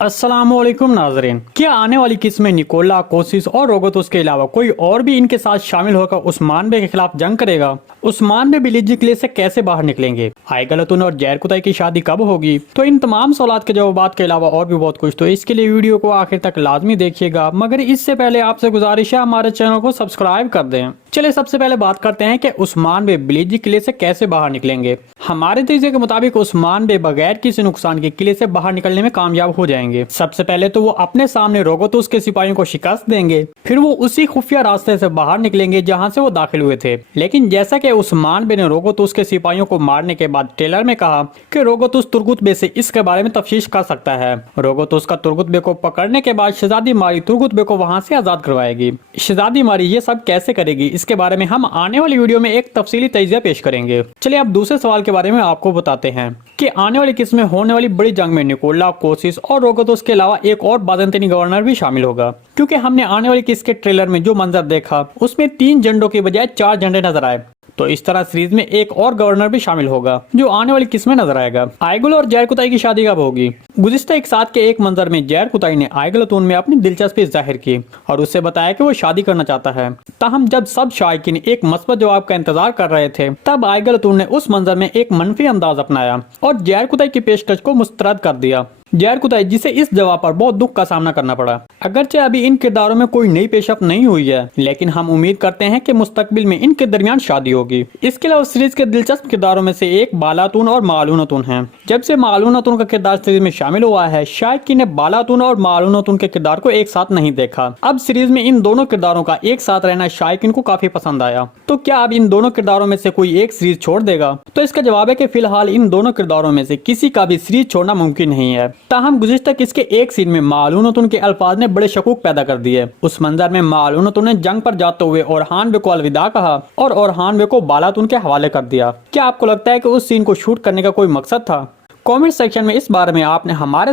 अस्सलामुअलैकुम नाजरीन, क्या आने वाली किस्त में निकोला, कोशिश और रोगोतुस के अलावा कोई और भी इनके साथ शामिल होकर उस्मान बे के खिलाफ जंग करेगा? उस्मान बे बिलीजी किले से कैसे बाहर निकलेंगे? आयगलतुन और जैर कुताई की शादी कब होगी? तो इन तमाम सवालात के जवाब के अलावा और भी बहुत कुछ, तो इसके लिए वीडियो को आखिर तक लाजमी देखिएगा। मगर इससे पहले आपसे गुजारिश है हमारे चैनल को सब्सक्राइब कर दें। चलिए सबसे पहले बात करते हैं कि उस्मान बे बिलीजी किले से कैसे बाहर निकलेंगे। हमारे तरीके के मुताबिक उस्मान बे बगैर किसी नुकसान के किले से बाहर निकलने में कामयाब हो जाएंगे। सबसे पहले तो वो अपने सामने रोगोतुस के सिपाहियों को शिकस्त देंगे, फिर वो उसी खुफिया रास्ते से बाहर निकलेंगे जहां से वो दाखिल हुए थे। लेकिन जैसा कि उस्मान बे ने रोगोतुस के सिपाहियों को मारने के बाद ट्रेलर में कहा कि रोगोतुस तुर्गुत बे से इसके बारे में तफ्तीश कर सकता है। रोगोतुस का तुर्गुत बे को पकड़ने के बाद शहजादी मारी तुर्गुत बे को वहां से आजाद करवाएगी। शहजादी मारी ये सब कैसे करेगी, इसके बारे में हम आने वाली वीडियो में एक तफसीली तजिया पेश करेंगे। चलिए अब दूसरे सवाल के बारे में आपको बताते हैं कि आने वाली किस्त में होने वाली बड़ी जंग में निकोला, कोशिश और रोगोतुस के अलावा एक और बाज़ंतीनी गवर्नर भी शामिल होगा। क्योंकि हमने आने वाली किस्त के ट्रेलर में जो मंजर देखा उसमें 3 झंडों के बजाय 4 झंडे नजर आए, तो इस तरह सीरीज में एक और गवर्नर भी शामिल होगा जो आने वाली किस्त में नजर आएगा। आयगुल और जैर कुताई की शादी कब होगी? गुज़िश्ता एक साथ के एक मंजर में जैर कुताई ने आयगलतून में अपनी दिलचस्पी जाहिर की और उससे बताया कि वो शादी करना चाहता है। ताहम जब सब शायकीन एक मस्बत जवाब का इंतजार कर रहे थे, तब आयगलतून ने उस मंजर में एक मनफी अंदाज अपनाया और जैर कुताई की पेशकश को मुस्तरद कर दिया। जैर कुताई जिसे इस जवाब पर बहुत दुख का सामना करना पड़ा। अगरचे अभी इन किरदारों में कोई नई पेशरफ्त नहीं हुई है, लेकिन हम उम्मीद करते हैं कि मुस्तकबिल में इनके दरमियान शादी होगी। इसके अलावा सीरीज के दिलचस्प किरदारों में से एक बालातून और मालूनतून है। जब से मालूनतून का किरदार सीरीज में शामिल हुआ है, शायकीन ने बालातून और मालूनतून के किरदार को एक साथ नहीं देखा। अब सीरीज में इन दोनों किरदारों का एक साथ रहना शायकीन को काफी पसंद आया। तो क्या अब इन दोनों किरदारों में से कोई एक सीरीज छोड़ देगा? तो इसका जवाब है कि फिलहाल इन दोनों किरदारों में से किसी का भी सीरीज छोड़ना मुमकिन नहीं है। ताहम गुज़िश्ता किस्त के एक सीन में मालूनतून के अल्फाज ने बड़े शकूक पैदा कर दिए। उस मंजर में मालूनतून ने जंग पर जाते हुए ओरहान बे को अलविदा कहा और ओरहान बे को बालातून के हवाले कर दिया। क्या आपको लगता है कि उस सीन को शूट करने का कोई मकसद था? कमेंट सेक्शन में इस बारे में आपने हमारे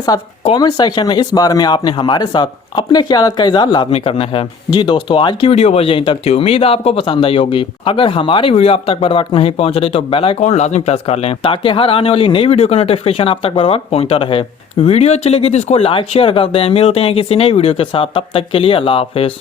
साथ अपने ख्यालात का इज़हार लाजमी करना है। जी दोस्तों, आज की वीडियो बस यहीं तक थी। उम्मीद है आपको पसंद आई होगी। अगर हमारी वीडियो आप तक बर वक्त नहीं पहुंच रही तो बेल आइकॉन लाजमी प्रेस कर लें ताकि हर आने वाली नई वीडियो का नोटिफिकेशन आप तक बर वक्त पहुंचता रहे। वीडियो अच्छी लगी तो इसको लाइक शेयर कर दें। मिलते हैं किसी नई वीडियो के साथ, तब तक के लिए अल्लाह हाफिज।